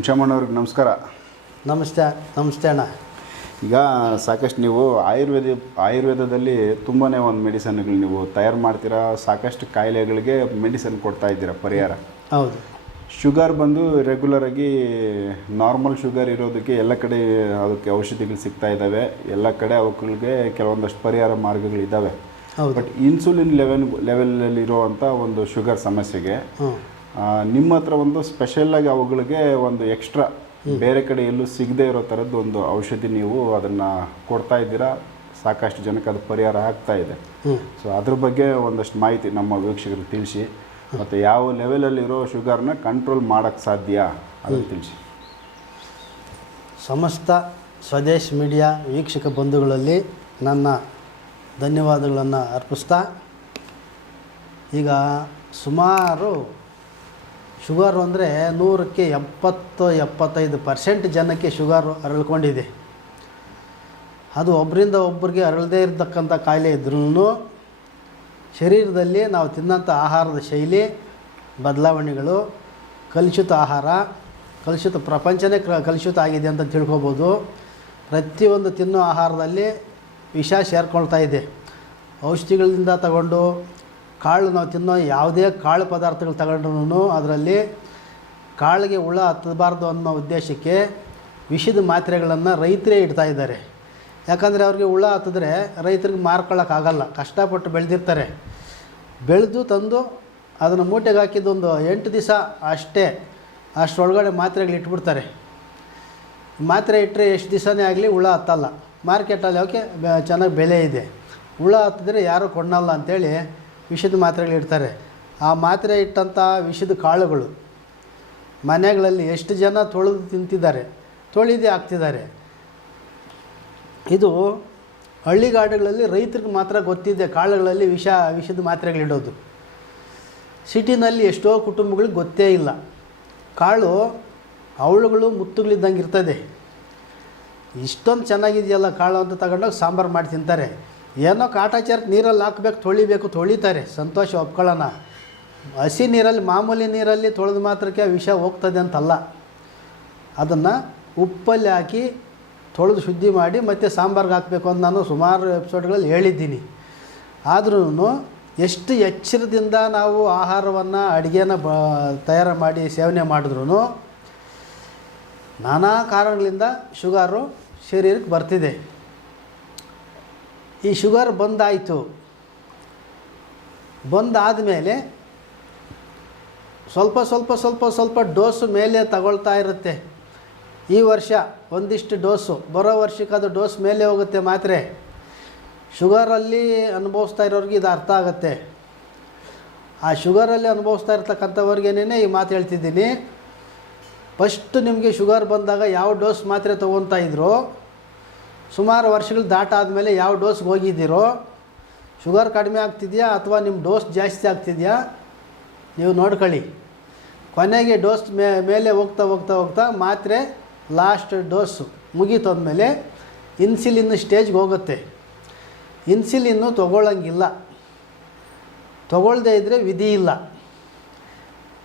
ಮುಂಚಮ್ಮಣ್ಣವ್ರಿಗೆ ನಮಸ್ಕಾರ. ನಮಸ್ತೆ ನಮಸ್ತೆ ಅಣ್ಣ. ಈಗ ಸಾಕಷ್ಟು ನೀವು ಆಯುರ್ವೇದ ಆಯುರ್ವೇದದಲ್ಲಿ ತುಂಬಾ ಒಂದು ಮೆಡಿಸನ್ಗಳು ನೀವು ತಯಾರು ಮಾಡ್ತೀರಾ ಸಾಕಷ್ಟು ಕಾಯಿಲೆಗಳಿಗೆ ಮೆಡಿಸನ್ ಕೊಡ್ತಾ ಇದ್ದೀರಾ ಪರಿಹಾರ? ಹೌದು. ಶುಗರ್ ಬಂದು ರೆಗ್ಯುಲರಾಗಿ ನಾರ್ಮಲ್ ಶುಗರ್ ಇರೋದಕ್ಕೆ ಎಲ್ಲ ಕಡೆ ಅದಕ್ಕೆ ಔಷಧಿಗಳು ಸಿಗ್ತಾ ಇದ್ದಾವೆ. ಎಲ್ಲ ಕಡೆ ಅವುಗಳಿಗೆ ಕೆಲವೊಂದಷ್ಟು ಪರಿಹಾರ ಮಾರ್ಗಗಳಿದ್ದಾವೆ. ಹೌದು. ಬಟ್ ಇನ್ಸುಲಿನ್ ಲೆವೆಲ್ ಲೆವೆಲಲ್ಲಿ ಇರುವಂಥ ಒಂದು ಶುಗರ್ ಸಮಸ್ಯೆಗೆ ನಿಮ್ಮ ಹತ್ರ ಒಂದು ಸ್ಪೆಷಲ್ಲಾಗಿ ಅವುಗಳಿಗೆ ಒಂದು ಎಕ್ಸ್ಟ್ರಾ ಬೇರೆ ಕಡೆ ಎಲ್ಲೂ ಸಿಗದೇ ಇರೋ ಥರದ್ದು ಒಂದು ಔಷಧಿ ನೀವು ಅದನ್ನು ಕೊಡ್ತಾ ಇದ್ದೀರಾ? ಸಾಕಷ್ಟು ಜನಕ್ಕೆ ಅದು ಪರಿಹಾರ ಆಗ್ತಾ ಇದೆ. ಸೊ ಅದ್ರ ಬಗ್ಗೆ ಒಂದಷ್ಟು ಮಾಹಿತಿ ನಮ್ಮ ವೀಕ್ಷಕರು ತಿಳಿಸಿ ಮತ್ತು ಯಾವ ಲೆವೆಲಲ್ಲಿರೋ ಶುಗರ್ನ ಕಂಟ್ರೋಲ್ ಮಾಡೋಕ್ಕೆ ಸಾಧ್ಯ ಅದನ್ನು ತಿಳಿಸಿ. ಸಮಸ್ತ ಸ್ವದೇಶ್ ಮೀಡಿಯಾ ವೀಕ್ಷಕ ಬಂಧುಗಳಲ್ಲಿ ನನ್ನ ಧನ್ಯವಾದಗಳನ್ನು ಅರ್ಪಿಸ್ತಾ ಈಗ ಸುಮಾರು ಶುಗರು ಅಂದರೆ ನೂರಕ್ಕೆ ಎಪ್ಪತ್ತು, ಎಪ್ಪತ್ತೈದು ಪರ್ಸೆಂಟ್ ಜನಕ್ಕೆ ಶುಗರು ಅರಳ್ಕೊಂಡಿದೆ. ಅದು ಒಬ್ಬರಿಂದ ಒಬ್ಬರಿಗೆ ಅರಳದೇ ಇರತಕ್ಕಂಥ ಕಾಯಿಲೆ ಇದ್ರೂ ಶರೀರದಲ್ಲಿ ನಾವು ತಿನ್ನೋಂಥ ಆಹಾರದ ಶೈಲಿ, ಬದಲಾವಣೆಗಳು, ಕಲುಷಿತ ಆಹಾರ, ಕಲುಷಿತ ಪ್ರಪಂಚನೇ ಕಲುಷಿತ ಆಗಿದೆ ಅಂತ ತಿಳ್ಕೊಬೋದು. ಪ್ರತಿಯೊಂದು ತಿನ್ನೋ ಆಹಾರದಲ್ಲಿ ವಿಷ ಸೇರ್ಕೊಳ್ತಾ ಇದೆ. ಔಷಧಿಗಳಿಂದ ತಗೊಂಡು ಕಾಳು ನಾವು ತಿನ್ನೋ ಯಾವುದೇ ಕಾಳು ಪದಾರ್ಥಗಳು ತಗೊಂಡ್ರೂ ಅದರಲ್ಲಿ ಕಾಳಿಗೆ ಹುಳ ಹತ್ತಬಾರ್ದು ಅನ್ನೋ ಉದ್ದೇಶಕ್ಕೆ ವಿಷದ ಮಾತ್ರೆಗಳನ್ನು ರೈತರೇ ಇಡ್ತಾ ಇದ್ದಾರೆ. ಯಾಕಂದರೆ ಅವ್ರಿಗೆ ಹುಳ ಹತ್ತಿದ್ರೆ ರೈತರಿಗೆ ಮಾರ್ಕೊಳ್ಳೋಕ್ಕಾಗಲ್ಲ ಕಷ್ಟಪಟ್ಟು ಬೆಳೆದಿರ್ತಾರೆ. ಬೆಳೆದು ತಂದು ಅದನ್ನು ಮೂಟೆಗೆ ಹಾಕಿದ್ದೊಂದು ಎಂಟು ದಿವಸ ಅಷ್ಟೇ ಅಷ್ಟರೊಳಗಡೆ ಮಾತ್ರೆಗಳು ಇಟ್ಬಿಡ್ತಾರೆ. ಮಾತ್ರೆ ಇಟ್ಟರೆ ಎಷ್ಟು ದಿವಸನೇ ಆಗಲಿ ಹುಳ ಹತ್ತಲ್ಲ. ಮಾರ್ಕೆಟಲ್ಲಿ ಬೆ- ಚೆನ್ನಾಗಿ ಬೆಲೆ ಇದೆ. ಹುಳ ಹತ್ತಿದ್ರೆ ಯಾರೂ ಕೊಡೋಲ್ಲ ಅಂಥೇಳಿ ವಿಷದ ಮಾತ್ರೆಗಳು ಇಡ್ತಾರೆ. ಆ ಮಾತ್ರೆ ಇಟ್ಟಂಥ ವಿಷದ ಕಾಳುಗಳು ಮನೆಗಳಲ್ಲಿ ಎಷ್ಟು ಜನ ತೊಳೆದು ತಿಂತಿದ್ದಾರೆ, ತೊಳೆದೇ ಆಗ್ತಿದ್ದಾರೆ. ಇದು ಹಳ್ಳಿಗಾಡುಗಳಲ್ಲಿ ರೈತರಿಗೆ ಮಾತ್ರ ಗೊತ್ತಿದೆ, ಕಾಳುಗಳಲ್ಲಿ ವಿಷ, ವಿಷದ ಮಾತ್ರೆಗಳಿಡೋದು ಸಿಟಿನಲ್ಲಿ ಎಷ್ಟೋ ಕುಟುಂಬಗಳಿಗೆ ಗೊತ್ತೇ ಇಲ್ಲ. ಕಾಳು ಅವಳುಗಳು ಮುತ್ತುಗಳಿದ್ದಂಗೆ ಇರ್ತದೆ. ಇಷ್ಟೊಂದು ಚೆನ್ನಾಗಿದೆಯಲ್ಲ ಕಾಳು ಅಂತ ತಗೊಂಡೋಗಿ ಸಾಂಬಾರು ಮಾಡಿ ತಿಂತಾರೆ. ಏನೋ ಕಾಟಾಚಾರಕ್ಕೆ ನೀರಲ್ಲಿ ಹಾಕ್ಬೇಕು, ತೊಳಿಬೇಕು, ತೊಳಿತಾರೆ. ಸಂತೋಷ ಒಪ್ಕೊಳ್ಳೋಣ. ಹಸಿ ನೀರಲ್ಲಿ, ಮಾಮೂಲಿ ನೀರಲ್ಲಿ ತೊಳೆದು ಮಾತ್ರಕ್ಕೆ ವಿಷ ಹೋಗ್ತದೆ ಅಂತಲ್ಲ. ಅದನ್ನು ಉಪ್ಪಲ್ಲಿ ಹಾಕಿ ತೊಳೆದು ಶುದ್ಧಿ ಮಾಡಿ ಮತ್ತು ಸಾಂಬಾರ್ಗೆ ಹಾಕಬೇಕು ಅಂತ ನಾನು ಸುಮಾರು ಎಪಿಸೋಡ್ಗಳಲ್ಲಿ ಹೇಳಿದ್ದೀನಿ. ಆದ್ರೂ ಎಷ್ಟು ಎಚ್ಚರದಿಂದ ನಾವು ಆಹಾರವನ್ನು, ಅಡುಗೆನ ಬ, ತಯಾರು ಮಾಡಿ ಸೇವನೆ ಮಾಡಿದ್ರೂ ನಾನಾ ಕಾರಣಗಳಿಂದ ಶುಗರು ಶರೀರಕ್ಕೆ ಬರ್ತಿದೆ. ಈ ಶುಗರ್ ಬಂದಾಯಿತು. ಬಂದಾದ ಮೇಲೆ ಸ್ವಲ್ಪ ಸ್ವಲ್ಪ ಸ್ವಲ್ಪ ಸ್ವಲ್ಪ ಡೋಸು ಮೇಲೆ ತಗೊಳ್ತಾ ಇರುತ್ತೆ. ಈ ವರ್ಷ ಒಂದಿಷ್ಟು ಡೋಸು, ಬರೋ ವರ್ಷಕ್ಕೆ ಅದು ಡೋಸ್ ಮೇಲೆ ಹೋಗುತ್ತೆ ಮಾತ್ರೆ. ಶುಗರಲ್ಲಿ ಅನುಭವಿಸ್ತಾ ಇರೋರಿಗೆ ಇದು ಅರ್ಥ ಆಗುತ್ತೆ. ಆ ಶುಗರಲ್ಲಿ ಅನುಭವಿಸ್ತಾ ಇರ್ತಕ್ಕಂಥವ್ರಿಗೇನೇ ಈ ಮಾತು ಹೇಳ್ತಿದ್ದೀನಿ. ಫಸ್ಟ್ ನಿಮಗೆ ಶುಗರ್ ಬಂದಾಗ ಯಾವ ಡೋಸ್ ಮಾತ್ರೆ ತೊಗೊತಾ ಇದ್ರೋ ಸುಮಾರು ವರ್ಷಗಳು ದಾಟಾದಮೇಲೆ ಯಾವ ಡೋಸ್ಗೆ ಹೋಗಿದ್ದೀರೋ, ಶುಗರ್ ಕಡಿಮೆ ಆಗ್ತಿದೆಯಾ ಅಥವಾ ನಿಮ್ಮ ಡೋಸ್ ಜಾಸ್ತಿ ಆಗ್ತಿದೆಯಾ, ನೀವು ನೋಡ್ಕೊಳ್ಳಿ. ಕೊನೆಗೆ ಡೋಸ್ ಮೇ, ಮೇಲೆ ಹೋಗ್ತಾ ಹೋಗ್ತಾ ಹೋಗ್ತಾ ಮಾತ್ರೆ ಲಾಸ್ಟ್ ಡೋಸು ಮುಗೀತಂದಮೇಲೆ ಇನ್ಸಿಲಿನ್ ಸ್ಟೇಜ್ಗೆ ಹೋಗುತ್ತೆ. ಇನ್ಸಿಲಿನ್ನು ತೊಗೊಳ್ಳಂಗಿಲ್ಲ. ತೊಗೊಳ್ದೇ ಇದ್ದರೆ ವಿಧಿ ಇಲ್ಲ.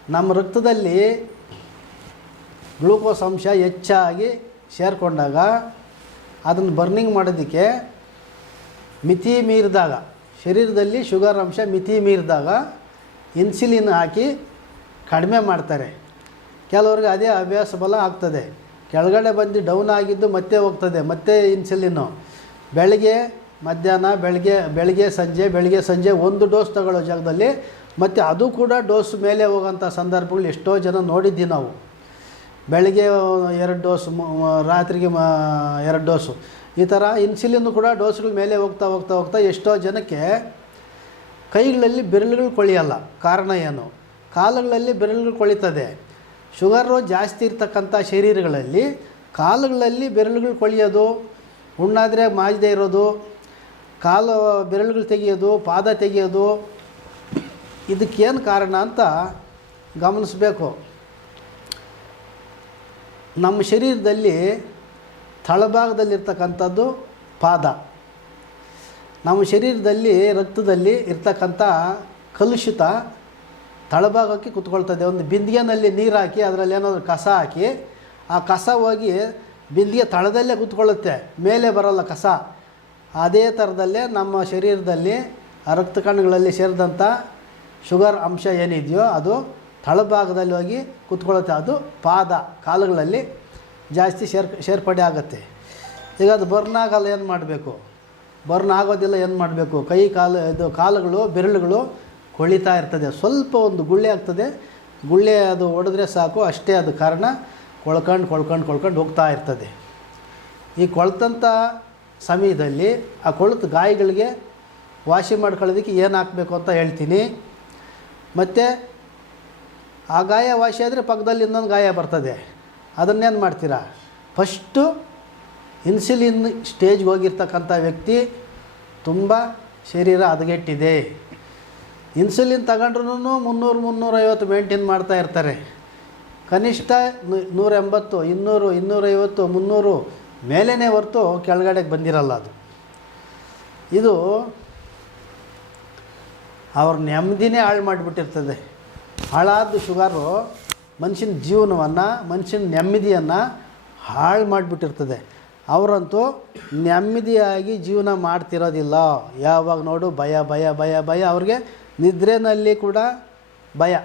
ನಮ್ಮ ರಕ್ತದಲ್ಲಿ ಗ್ಲೂಕೋಸ್ ಅಂಶ ಹೆಚ್ಚಾಗಿ ಸೇರಿಕೊಂಡಾಗ ಅದನ್ನು ಬರ್ನಿಂಗ್ ಮಾಡೋದಕ್ಕೆ ಮಿತಿ ಮೀರಿದಾಗ ಶರೀರದಲ್ಲಿ ಶುಗರ್ ಅಂಶ ಮಿತಿ ಮೀರಿದಾಗ ಇನ್ಸುಲಿನ್ ಹಾಕಿ ಕಡಿಮೆ ಮಾಡ್ತಾರೆ. ಕೆಲವ್ರಿಗೆ ಅದೇ ಅಭ್ಯಾಸ ಬಲ ಆಗ್ತದೆ. ಕೆಳಗಡೆ ಬಂದು ಡೌನ್ ಆಗಿದ್ದು ಮತ್ತೆ ಹೋಗ್ತದೆ, ಮತ್ತೆ ಇನ್ಸುಲಿನ್ನು ಬೆಳಗ್ಗೆ ಮಧ್ಯಾಹ್ನ, ಬೆಳಗ್ಗೆ ಬೆಳಗ್ಗೆ ಸಂಜೆ ಬೆಳಗ್ಗೆ ಸಂಜೆ ಒಂದು ಡೋಸ್ ತಗೊಳ್ಳೋ ಜಾಗದಲ್ಲಿ ಮತ್ತು ಅದು ಕೂಡ ಡೋಸ್ ಮೇಲೆ ಹೋಗೋಂಥ ಸಂದರ್ಭಗಳು ಎಷ್ಟೋ ಜನ ನೋಡಿದ್ದೀವಿ ನಾವು. ಬೆಳಗ್ಗೆ ಎರಡು ಡೋಸು ರಾತ್ರಿಗೆ ಮ, ಎರಡು ಡೋಸು. ಈ ಥರ ಇನ್ಸುಲಿನ್ ಕೂಡ ಡೋಸ್ಗಳ ಮೇಲೆ ಹೋಗ್ತಾ ಹೋಗ್ತಾ ಹೋಗ್ತಾ ಎಷ್ಟೋ ಜನಕ್ಕೆ ಕೈಗಳಲ್ಲಿ ಬೆರಳುಗಳು ಕೊಳೆಯಲ್ಲ. ಕಾರಣ ಏನು? ಕಾಲುಗಳಲ್ಲಿ ಬೆರಳುಗಳು ಕೊಳಿತದೆ. ಶುಗರು ಜಾಸ್ತಿ ಇರ್ತಕ್ಕಂಥ ಶರೀರಗಳಲ್ಲಿ ಕಾಲುಗಳಲ್ಲಿ ಬೆರಳುಗಳು ಕೊಳೆಯೋದು ಹುಣ್ಣಾದರೆ ಮಾಜದೇ ಇರೋದು, ಕಾಲು ಬೆರಳುಗಳು ತೆಗೆಯೋದು, ಪಾದ ತೆಗೆಯೋದು, ಇದಕ್ಕೇನು ಕಾರಣ ಅಂತ ಗಮನಿಸಬೇಕು. ನಮ್ಮ ಶರೀರದಲ್ಲಿ ತಳಭಾಗದಲ್ಲಿರ್ತಕ್ಕಂಥದ್ದು ಪಾದ. ನಮ್ಮ ಶರೀರದಲ್ಲಿ ರಕ್ತದಲ್ಲಿ ಇರ್ತಕ್ಕಂಥ ಕಲುಷಿತ ತಳಭಾಗಕ್ಕೆ ಕುತ್ಕೊಳ್ತದೆ. ಒಂದು ಬಿಂದಿಗೆನಲ್ಲಿ ನೀರು ಹಾಕಿ ಅದರಲ್ಲಿ ಏನಾದರೂ ಕಸ ಹಾಕಿ ಆ ಕಸ ಹೋಗಿ ಬಿಂದಿಗೆ ತಳದಲ್ಲೇ ಕುತ್ಕೊಳ್ಳುತ್ತೆ. ಮೇಲೆ ಬರೋಲ್ಲ ಕಸ. ಅದೇ ಥರದಲ್ಲೇ ನಮ್ಮ ಶರೀರದಲ್ಲಿ ರಕ್ತ ಕಣಗಳಲ್ಲಿ ಸೇರಿದಂಥ ಶುಗರ್ ಅಂಶ ಏನಿದೆಯೋ ಅದು ತಳಭಾಗದಲ್ಲಿ ಹೋಗಿ ಕುತ್ಕೊಳ್ಳುತ್ತೆ. ಅದು ಪಾದ ಕಾಲುಗಳಲ್ಲಿ ಜಾಸ್ತಿ ಸೇರ್ ಸೇರ್ಪಡೆ ಆಗುತ್ತೆ. ಈಗ ಅದು ಬರ್ನ್ ಆಗಲ್ಲ ಏನು ಮಾಡಬೇಕು? ಬರ್ನ್ ಆಗೋದಿಲ್ಲ ಏನು ಮಾಡಬೇಕು? ಕೈ ಕಾಲು, ಇದು ಕಾಲುಗಳು, ಬೆರಳುಗಳು ಕೊಳಿತಾ ಇರ್ತದೆ. ಸ್ವಲ್ಪ ಒಂದು ಗುಳ್ಳೆ ಆಗ್ತದೆ. ಗುಳ್ಳೆ ಅದು ಹೊಡೆದ್ರೆ ಸಾಕು. ಅಷ್ಟೇ ಅದು ಕಾರಣ ಕೊಳ್ಕೊಂಡು ಕೊಳ್ಕೊಂಡು ಕೊಳ್ಕೊಂಡು ಹೋಗ್ತಾ ಇರ್ತದೆ. ಈ ಕೊಳ್ತಂಥ ಸಮಯದಲ್ಲಿ ಆ ಕೊಳೆತ ಗಾಯಗಳಿಗೆ ವಾಸಿ ಮಾಡ್ಕೊಳ್ಳೋದಕ್ಕೆ ಏನು ಹಾಕಬೇಕು ಅಂತ ಹೇಳ್ತೀನಿ. ಮತ್ತು ಆ ಗಾಯ ವಾಸಿ ಆದರೆ ಪಕ್ಕದಲ್ಲಿ ಇನ್ನೊಂದು ಗಾಯ ಬರ್ತದೆ. ಅದನ್ನೇನು ಮಾಡ್ತೀರಾ? ಫಸ್ಟು ಇನ್ಸುಲಿನ್ ಸ್ಟೇಜ್ಗೆ ಹೋಗಿರ್ತಕ್ಕಂಥ ವ್ಯಕ್ತಿ ತುಂಬ ಶರೀರ ಹದಗೆಟ್ಟಿದೆ. ಇನ್ಸುಲಿನ್ ತಗೊಂಡ್ರೂ ಮುನ್ನೂರು ಮುನ್ನೂರೈವತ್ತು ಮೇಂಟೈನ್ ಮಾಡ್ತಾ ಇರ್ತಾರೆ. ಕನಿಷ್ಠ ನೂರ ಎಂಬತ್ತು ಇನ್ನೂರು, ಇನ್ನೂರೈವತ್ತು, ಮುನ್ನೂರು ಮೇಲೇ ಹೊರತು ಕೆಳಗಡೆಗೆ ಬಂದಿರಲ್ಲ ಅದು. ಇದು ಅವ್ರ ನೆಮ್ಮದಿನೇ ಹಾಳು ಮಾಡಿಬಿಟ್ಟಿರ್ತದೆ. ಹಾಳಾದ ಶುಗರು ಮನುಷ್ಯನ ಜೀವನವನ್ನು, ಮನುಷ್ಯನ ನೆಮ್ಮದಿಯನ್ನು ಹಾಳು ಮಾಡಿಬಿಟ್ಟಿರ್ತದೆ. ಅವರಂತೂ ನೆಮ್ಮದಿಯಾಗಿ ಜೀವನ ಮಾಡ್ತಿರೋದಿಲ್ಲ. ಯಾವಾಗ ನೋಡು ಭಯ ಭಯ ಭಯ ಭಯ. ಅವ್ರಿಗೆ ನಿದ್ರೆನಲ್ಲಿ ಕೂಡ ಭಯ.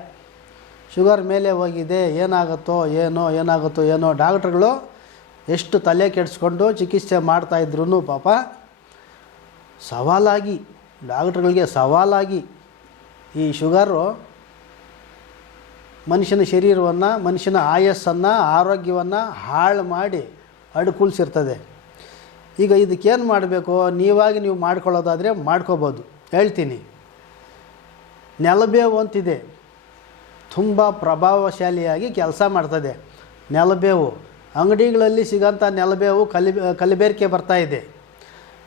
ಶುಗರ್ ಮೇಲೆ ಹೋಗಿದೆ, ಏನಾಗುತ್ತೋ ಏನೋ ಏನಾಗುತ್ತೋ ಏನೋ. ಡಾಕ್ಟ್ರುಗಳು ಎಷ್ಟು ತಲೆ ಕೆಡಿಸ್ಕೊಂಡು ಚಿಕಿತ್ಸೆ ಮಾಡ್ತಾಯಿದ್ರು ಪಾಪ ಸವಾಲಾಗಿ, ಡಾಕ್ಟ್ರುಗಳಿಗೆ ಸವಾಲಾಗಿ ಈ ಶುಗರು ಮನುಷ್ಯನ ಶರೀರವನ್ನು, ಮನುಷ್ಯನ ಆಯಸ್ಸನ್ನು, ಆರೋಗ್ಯವನ್ನು ಹಾಳು ಮಾಡಿ ಅಡ್ಕುಳ್ಸಿರ್ತದೆ ಈಗ ಇದಕ್ಕೇನು ಮಾಡಬೇಕು? ನೀವಾಗಿ ನೀವು ಮಾಡ್ಕೊಳ್ಳೋದಾದರೆ ಮಾಡ್ಕೋಬೋದು. ಹೇಳ್ತೀನಿ. ನೆಲಬೇವು ಅಂತಿದೆ ತುಂಬ ಪ್ರಭಾವಶಾಲಿಯಾಗಿ ಕೆಲಸ ಮಾಡ್ತದೆ. ನೆಲಬೇವು. ಅಂಗಡಿಗಳಲ್ಲಿ ಸಿಗೋಂಥ ನೆಲಬೇವು ಕಲಿ, ಕಲಬೇರಿಕೆ ಇದೆ.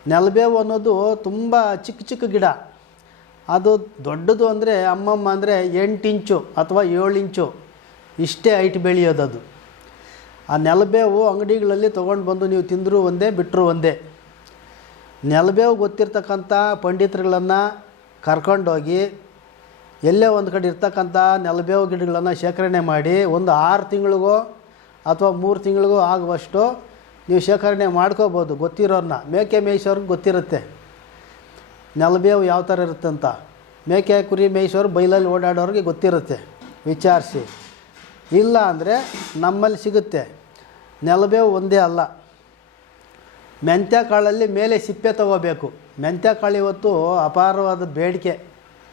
ನೆಲಬೇವು ಅನ್ನೋದು ತುಂಬ ಚಿಕ್ಕ ಚಿಕ್ಕ ಗಿಡ. ಅದು ದೊಡ್ಡದು ಅಂದರೆ ಅಮ್ಮಮ್ಮ ಅಂದರೆ ಎಂಟು ಇಂಚು ಅಥವಾ ಏಳು ಇಂಚು ಇಷ್ಟೇ ಹೈಟ್ ಬೆಳೆಯೋದದು. ಆ ನೆಲಬೇವು ಅಂಗಡಿಗಳಲ್ಲಿ ತೊಗೊಂಡು ಬಂದು ನೀವು ತಿಂದರೂ ಒಂದೇ ಬಿಟ್ಟರು ಒಂದೇ. ನೆಲಬೇವು ಗೊತ್ತಿರ್ತಕ್ಕಂಥ ಪಂಡಿತರುಗಳನ್ನು ಕರ್ಕೊಂಡೋಗಿ ಎಲ್ಲೇ ಒಂದು ಕಡೆ ಇರ್ತಕ್ಕಂಥ ನೆಲಬೇವು ಗಿಡಗಳನ್ನು ಶೇಖರಣೆ ಮಾಡಿ ಒಂದು ಆರು ತಿಂಗಳಿಗೋ ಅಥವಾ ಮೂರು ತಿಂಗಳಿಗೋ ಆಗುವಷ್ಟು ನೀವು ಶೇಖರಣೆ ಮಾಡ್ಕೋಬೋದು ಗೊತ್ತಿರೋರನ್ನ ಮೇಕೆ ಮೇಯಿಸೋರ್ಗೆ ಗೊತ್ತಿರುತ್ತೆ. ನೆಲಬೇವು ಯಾವ ಥರ ಇರುತ್ತೆ ಅಂತ? ಮೇಕೆ, ಕುರಿ ಮೇಯಿಸೋರು ಬೈಲಲ್ಲಿ ಓಡಾಡೋರಿಗೆ ಗೊತ್ತಿರುತ್ತೆ. ವಿಚಾರಿಸಿ. ಇಲ್ಲ ಅಂದರೆ ನಮ್ಮಲ್ಲಿ ಸಿಗುತ್ತೆ. ನೆಲಬೇವು ಒಂದೇ ಅಲ್ಲ. ಮೆಂತ್ಯ ಕಾಳಲ್ಲಿ ಮೇಲೆ ಸಿಪ್ಪೆ ತಗೋಬೇಕು. ಮೆಂತ್ಯ ಕಾಳು ಇವತ್ತು ಅಪಾರವಾದ ಬೇಡಿಕೆ.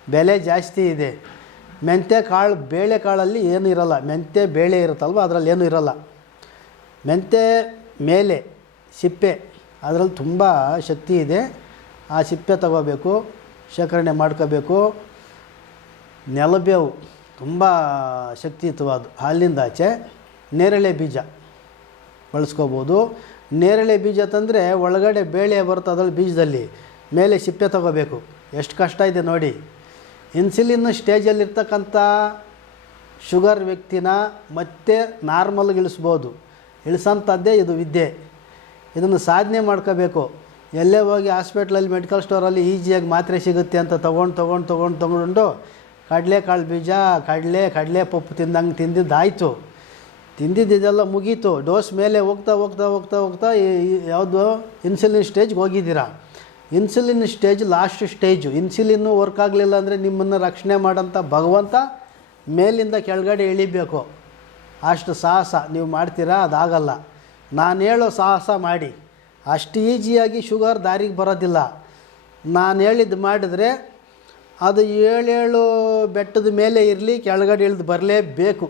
ಬೆಲೆ ಜಾಸ್ತಿ ಇದೆ. ಮೆಂತ್ಯ ಕಾಳು ಬೇಳೆ ಕಾಳಲ್ಲಿ ಏನೂ ಇರಲ್ಲ. ಮೆಂತ್ಯ, ಬೇಳೆ ಇರುತ್ತಲ್ವ? ಅದರಲ್ಲಿ ಏನೂ ಇರಲ್ಲ. ಮೆಂತ್ಯ ಮೇಲೆ ಸಿಪ್ಪೆ. ಅದರಲ್ಲಿ ತುಂಬ ಶಕ್ತಿ ಇದೆ. ಆ ಸಿಪ್ಪೆ ತಗೋಬೇಕು, ಶೇಖರಣೆ ಮಾಡ್ಕೋಬೇಕು. ನೆಲಬೇವು ತುಂಬ ಶಕ್ತಿಯುತವಾದ ಹಾಲಿಂದ ಆಚೆ ನೇರಳೆ ಬೀಜ ಬಳಸ್ಕೋಬೋದು. ನೇರಳೆ ಬೀಜ ತಂದರೆ ಒಳಗಡೆ ಬೇಳೆ ಬರುತ್ತೆ ಅದರಲ್ಲಿ ಬೀಜದಲ್ಲಿ. ಮೇಲೆ ಸಿಪ್ಪೆ ತಗೋಬೇಕು. ಎಷ್ಟು ಕಷ್ಟ ಇದೆ ನೋಡಿ. ಇನ್ಸುಲಿನ್ ಸ್ಟೇಜಲ್ಲಿರ್ತಕ್ಕಂಥ ಶುಗರ್ ವ್ಯಕ್ತಿನ ಮತ್ತೆ ನಾರ್ಮಲ್ಗೆ ಇಳಿಸ್ಬೋದು. ಇಳಿಸೋಂಥದ್ದೇ ಇದು ವಿದ್ಯೆ. ಇದನ್ನು ಸಾಧನೆ ಮಾಡ್ಕೋಬೇಕು. ಎಲ್ಲೇ ಹೋಗಿ ಹಾಸ್ಪಿಟ್ಲಲ್ಲಿ ಮೆಡಿಕಲ್ ಸ್ಟೋರಲ್ಲಿ ಈಸಿಯಾಗಿ ಮಾತ್ರೆ ಸಿಗುತ್ತೆ ಅಂತ ತೊಗೊಂಡು ತೊಗೊಂಡು ತೊಗೊಂಡು ತೊಗೊಂಡು ಕಡಲೆಕಾಳು ಬೀಜ, ಕಡಲೆ ಕಡಲೆ ಪಪ್ಪು ತಿಂದಂಗೆ ತಿಂದಿದ್ದಾಯಿತು. ತಿಂದಿದ್ದೆಲ್ಲ ಮುಗೀತು. ಡೋಸ್ ಮೇಲೆ ಹೋಗ್ತಾ ಹೋಗ್ತಾ ಹೋಗ್ತಾ ಹೋಗ್ತಾ ಯಾವುದು ಇನ್ಸುಲಿನ್ ಸ್ಟೇಜ್ಗೆ ಹೋಗಿದ್ದೀರಾ? Insulin stage last stage. Insulin work ಆಗಲಿಲ್ಲ ಅಂದರೆ ನಿಮ್ಮನ್ನು ರಕ್ಷಣೆ ಮಾಡೋಂಥ ಭಗವಂತ ಮೇಲಿಂದ ಕೆಳಗಡೆ ಇಳಿಬೇಕು ಅಷ್ಟು ಸಾಹಸ ನೀವು ಮಾಡ್ತೀರಾ? ಅದಾಗಲ್ಲ. ನಾನು ಹೇಳೋ ಸಾಹಸ ಮಾಡಿ. ಅಷ್ಟು ಈಸಿಯಾಗಿ ಶುಗರ್ ದಾರಿಗೆ ಬರೋದಿಲ್ಲ. ನಾನು ಹೇಳಿದ್ದು ಮಾಡಿದರೆ ಅದು ಏಳೇಳು ಬೆಟ್ಟದ ಮೇಲೆ ಇರಲಿ, ಕೆಳಗಡೆ ಇಳಿದು ಬರಲೇಬೇಕು.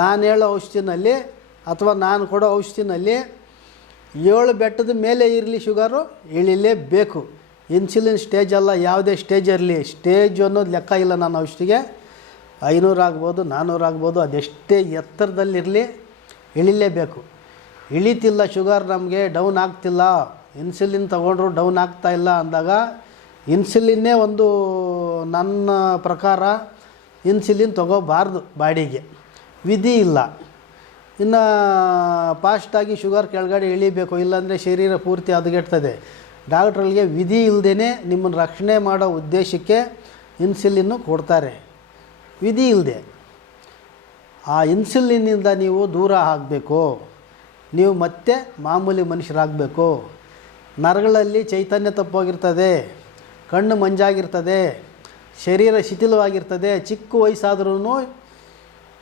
ನಾನು ಹೇಳೋ ಔಷಧಿನಲ್ಲಿ ಅಥವಾ ನಾನು ಕೊಡೋ ಔಷಧಿನಲ್ಲಿ ಏಳು ಬೆಟ್ಟದ ಮೇಲೆ ಇರಲಿ ಶುಗರು, ಇಳಿಲೇಬೇಕು. ಇನ್ಸುಲಿನ್ ಸ್ಟೇಜ್ ಅಲ್ಲ, ಯಾವುದೇ ಸ್ಟೇಜ್ ಇರಲಿ. ಸ್ಟೇಜ್ ಅನ್ನೋದು ಲೆಕ್ಕ ಇಲ್ಲ ನನ್ನ ಔಷಧಿಗೆ. ಐನೂರು ಆಗ್ಬೋದು ನಾನ್ನೂರು ಆಗ್ಬೋದು, ಅದೆಷ್ಟೇ ಎತ್ತರದಲ್ಲಿರಲಿ ಇಳಿಲೇಬೇಕು. ಇಳಿತಿಲ್ಲ, ಶುಗರ್ ನಮಗೆ ಡೌನ್ ಆಗ್ತಿಲ್ಲ. ಇನ್ಸುಲಿನ್ ತೊಗೊಂಡ್ರು ಡೌನ್ ಆಗ್ತಾ ಇಲ್ಲ ಅಂದಾಗ ಇನ್ಸುಲಿನ್ನೇ ಒಂದು ನನ್ನ ಪ್ರಕಾರ ಇನ್ಸುಲಿನ್ ತೊಗೋಬಾರ್ದು ಬಾಡಿಗೆ. ವಿಧಿ ಇಲ್ಲ. ಇನ್ನು ಫಾಸ್ಟಾಗಿ ಶುಗರ್ ಕೆಳಗಡೆ ಇಳಿಬೇಕು, ಇಲ್ಲಾಂದರೆ ಶರೀರ ಪೂರ್ತಿ ಹದಗೆಡ್ತದೆ. ಡಾಕ್ಟ್ರಲ್ಲಿಗೆ ವಿಧಿ ಇಲ್ಲದೇ ನಿಮ್ಮನ್ನು ರಕ್ಷಣೆ ಮಾಡೋ ಉದ್ದೇಶಕ್ಕೆ ಇನ್ಸುಲಿನ್ನು ಕೊಡ್ತಾರೆ. ವಿಧಿ ಇಲ್ಲದೆ ಆ ಇನ್ಸುಲಿನ್ನಿಂದ ನೀವು ದೂರ ಆಗಬೇಕು. ನೀವು ಮತ್ತೆ ಮಾಮೂಲಿ ಮನುಷ್ಯರಾಗಬೇಕು. ನರಗಳಲ್ಲಿ ಚೈತನ್ಯ ತಪ್ಪೋಗಿರ್ತದೆ, ಕಣ್ಣು ಮಂಜಾಗಿರ್ತದೆ, ಶರೀರ ಶಿಥಿಲವಾಗಿರ್ತದೆ, ಚಿಕ್ಕ ವಯಸ್ಸಾದ್ರೂ